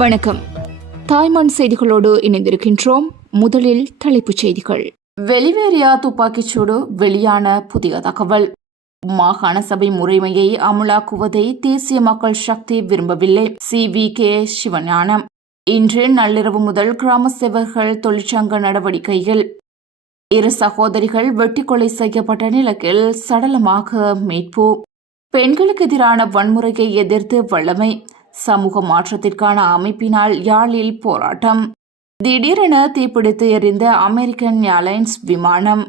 வணக்கம். தாய்மான் செய்திகளோடு இணைந்திருக்கின்றோம். முதலில் தலைப்புச் செய்திகள். வெளிவேறியா துப்பாக்கிச்சூடு வெளியான புதிய தகவல். மாகாண சபை முறைமையை அமுலாக்குவதை தேசிய மக்கள் சக்தி விரும்பவில்லை. C V K Sivagnanam. இன்று நள்ளிரவு முதல் கிராம சேவர்கள் தொழிற்சங்க நடவடிக்கையில் இரு சகோதரிகள் வெட்டி கொலை செய்யப்பட்ட நிலக்கில் சடலமாக மீட்பு. பெண்களுக்கு எதிரான வன்முறையை எதிர்த்து வல்லமை. சமூக மாற்றத்திற்கான அமைப்பினால் யாழில் போராட்டம். திடீரென தீப்பிடித்து எறிந்த அமெரிக்கன் ஏர்லைன்ஸ் விமானம்.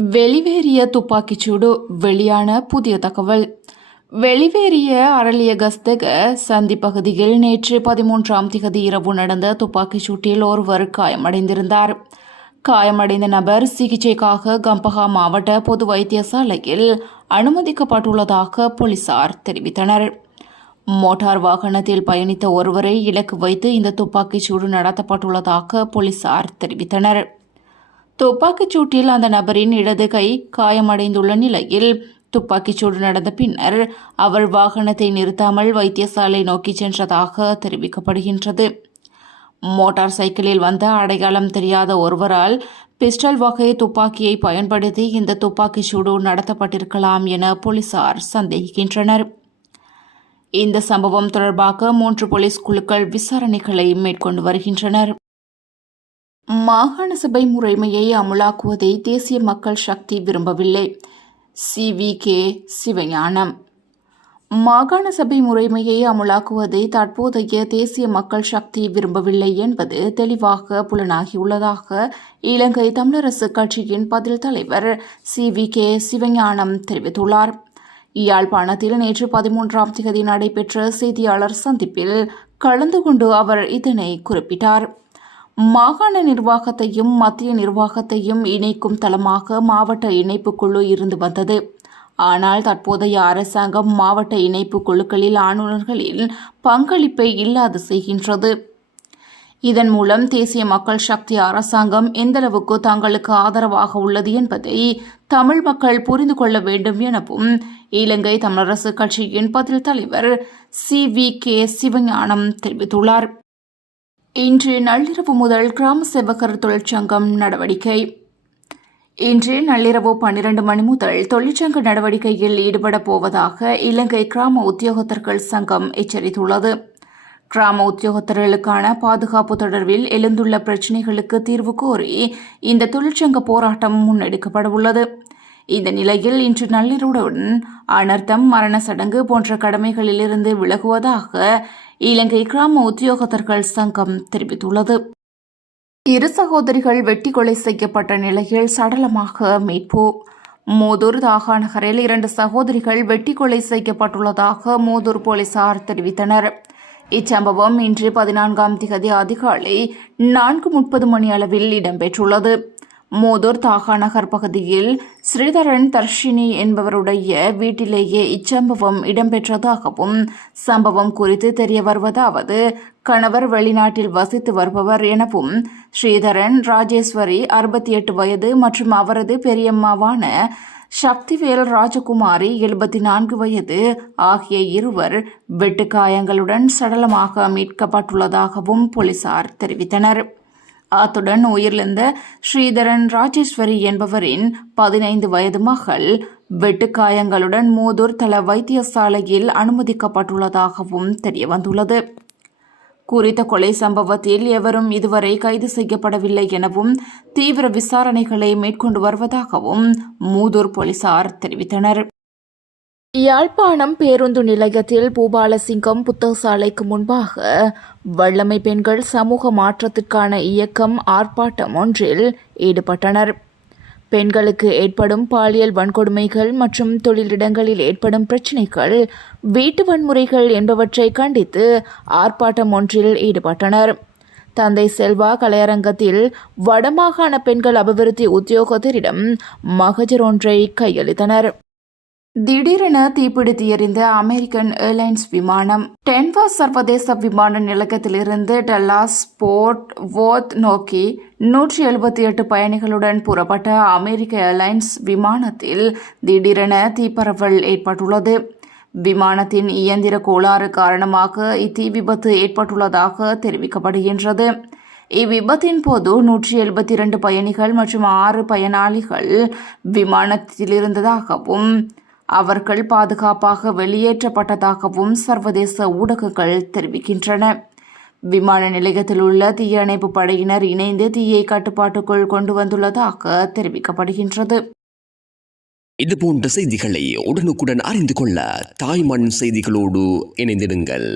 வெளிவேறிய துப்பாக்கிச்சூடு வெளியான புதிய தகவல். வெளிவேறிய அரளியகஸ்தக சந்தி பகுதியில் நேற்று பதிமூன்றாம் திகதி இரவு நடந்த துப்பாக்கிச் சூட்டில் ஒருவர் காயமடைந்திருந்தார். காயமடைந்த நபர் சிகிச்சைக்காக கம்பஹா மாவட்ட பொது வைத்தியசாலையில் அனுமதிக்கப்பட்டுள்ளதாக போலீசார் தெரிவித்தனர். மோட்டார் வாகனத்தில் பயணித்த ஒருவரை இலக்கு வைத்து இந்த துப்பாக்கிச் சூடு நடத்தப்பட்டுள்ளதாக போலீசார் தெரிவித்தனர். துப்பாக்கிச் சூட்டில் அந்த நபரின் இடது கை காயமடைந்துள்ள நிலையில் துப்பாக்கிச் சூடு நடந்த பின்னர் அவர் வாகனத்தை நிறுத்தாமல் வைத்தியசாலை நோக்கி சென்றதாக தெரிவிக்கப்படுகின்றது. மோட்டார் சைக்கிளில் வந்த அடையாளம் தெரியாத ஒருவரால் பிஸ்டல் வகை துப்பாக்கியை பயன்படுத்தி இந்த துப்பாக்கிச் சூடு நடத்தப்பட்டிருக்கலாம் என போலீசார் சந்தேகிக்கின்றனர். இந்த சம்பவம் தொடர்பாக மூன்று போலீஸ் குழுக்கள் விசாரணைகளை மேற்கொண்டு வருகின்றனர். மாகாண சபை முறைமையை அமுலாக்குவதை தேசிய மக்கள் சக்தி விரும்பவில்லை. சி. வி. கே. சிவஞானம். மாகாண சபை முறைமையை அமுலாக்குவதை தற்போதைய தேசிய மக்கள் சக்தி விரும்பவில்லை என்பது தெளிவாக புலனாகியுள்ளதாக இலங்கை தமிழரசு கட்சியின் பதில் தலைவர் சி. வி. கே. சிவஞானம் தெரிவித்துள்ளார். யாழ்ப்பாணத்தில் நேற்று பதிமூன்றாம் தேதி நடைபெற்ற செய்தியாளர் சந்திப்பில் கலந்து கொண்டு அவர் இதனை குறிப்பிட்டார். மாகாண நிர்வாகத்தையும் மத்திய நிர்வாகத்தையும் இணைக்கும் தளமாக மாவட்ட இணைப்பு குழு இருந்து வந்தது. ஆனால் தற்போதைய அரசாங்கம் மாவட்ட இணைப்பு குழுக்களில் ஆளுநர்களின் பங்களிப்பை இல்லாது செய்கின்றது. இதன் மூலம் தேசிய மக்கள் சக்தி அரசாங்கம் எந்தளவுக்கு தங்களுக்கு ஆதரவாக உள்ளது என்பதை தமிழ் மக்கள் புரிந்து கொள்ள வேண்டும் எனவும் இலங்கை தமிழரசு கட்சியின் பதில் தலைவர் சி வி கே சிவஞானம் தெரிவித்துள்ளார். இன்று நள்ளிரவு முதல் கிராம சேவகர் தொழிற்சங்கம் நடவடிக்கை. இன்று நள்ளிரவு பன்னிரண்டு மணி முதல் தொழிற்சங்க நடவடிக்கையில் ஈடுபடப் போவதாக இலங்கை கிராம உத்தியோகத்தர்கள் சங்கம் எச்சரித்துள்ளது. கிராம உத்தியோகத்தர்களுக்கான பாதுகாப்பு தொடர்பில் எழுந்துள்ள பிரச்சினைகளுக்கு தீர்வு கோரி இந்த தொழிற்சங்க போராட்டம் முன்னெடுக்கப்பட உள்ளது இந்த நிலையில் இன்று நள்ளிரவுடன் அனர்த்தம் மரண சடங்கு போன்ற கடமைகளிலிருந்து விலகுவதாக இலங்கை கிராம உத்தியோகத்தர்கள் சங்கம் தெரிவித்துள்ளது. இரு சகோதரிகள் வெட்டி கொலை செய்யப்பட்ட நிலையில் சடலமாக மீட்பு. மோதூர் தாகா நகரில் இரண்டு சகோதரிகள் வெட்டி கொலை செய்யப்பட்டுள்ளதாக மோதூர் போலீசார் தெரிவித்தனர். இச்சம்பவம் இன்று பதினான்காம் திகதி அதிகாலை நான்கு முப்பது மணி அளவில் இடம்பெற்றுள்ளது. மோதூர் தாகா நகர் பகுதியில் ஸ்ரீதரன் தர்ஷினி என்பவருடைய வீட்டிலேயே இச்சம்பவம் இடம்பெற்றதாகவும் சம்பவம் குறித்து தெரிய வருவதாவது கணவர் வெளிநாட்டில் வசித்து வருபவர் எனவும் ஸ்ரீதரன் ராஜேஸ்வரி அறுபத்தி எட்டு வயது மற்றும் அவரது பெரியம்மாவான சக்திவேல் ராஜகுமாரி எழுபத்தி நான்கு வயது ஆகிய இருவர் வெட்டுக்காயங்களுடன் சடலமாக மீட்கப்பட்டுள்ளதாகவும் போலீசார் தெரிவித்தனர். அத்துடன் உயிரிழந்த ஸ்ரீதரன் ராஜேஸ்வரி என்பவரின் பதினைந்து வயது மகள் வெட்டுக்காயங்களுடன் மூதூர் தள வைத்தியசாலையில் அனுமதிக்கப்பட்டுள்ளதாகவும் தெரியவந்துள்ளது. குறித்த கொலை சம்பவத்தில் எவரும் இதுவரை கைது செய்யப்படவில்லை எனவும் தீவிர விசாரணைகளை மேற்கொண்டு வருவதாகவும் மூதூர் போலீசார் தெரிவித்தனர். யாழ்ப்பாணம் பேருந்து நிலையத்தில் பூபாலசிங்கம் புத்தகசாலைக்கு முன்பாக வல்லமை பெண்கள் சமூக மாற்றத்திற்கான இயக்கம் ஆர்ப்பாட்டம் ஒன்றில் ஈடுபட்டனர். பெண்களுக்கு ஏற்படும் பாலியல் வன்கொடுமைகள் மற்றும் தொழிலிடங்களில் ஏற்படும் பிரச்சினைகள் வீட்டு வன்முறைகள் என்பவற்றை கண்டித்து ஆர்ப்பாட்டம் ஒன்றில் ஈடுபட்டனர். தந்தை செல்வா கலையரங்கத்தில் வடமாகாண பெண்கள் அபிவிருத்தி உத்தியோகத்தரிடம் மகஜர் ஒன்றை கையளித்தனர். திடீரென தீப்பிடித்து எறிந்த அமெரிக்கன் ஏர்லைன்ஸ் விமானம். டென்வா சர்வதேச விமான நிலையத்திலிருந்து டல்லாஸ் போர்ட் வோத் நோக்கி நூற்றி எழுபத்தி எட்டு பயணிகளுடன் புறப்பட்ட அமெரிக்க ஏர்லைன்ஸ் விமானத்தில் திடீரென தீப்பரவல் ஏற்பட்டுள்ளது. விமானத்தின் இயந்திர கோளாறு காரணமாக இத்தீ விபத்து ஏற்பட்டுள்ளதாக தெரிவிக்கப்படுகின்றது. இவ்விபத்தின் போது நூற்றி எழுபத்தி இரண்டு பயணிகள் மற்றும் ஆறு பயனாளிகள் விமானத்தில் இருந்ததாகவும் அவர்கள் பாதுகாப்பாக வெளியேற்றப்பட்டதாகவும் சர்வதேச ஊடகங்கள் தெரிவிக்கின்றன. விமான நிலையத்தில் உள்ள தீயணைப்பு படையினர் இணைந்து தீயை கட்டுப்பாட்டுக்குள் கொண்டு வந்துள்ளதாக தெரிவிக்கப்படுகின்றது. இது போன்ற செய்திகளை உடனுக்குடன் அறிந்து கொள்ள தாய்மண் செய்திகளோடு இணைந்திடுங்கள்.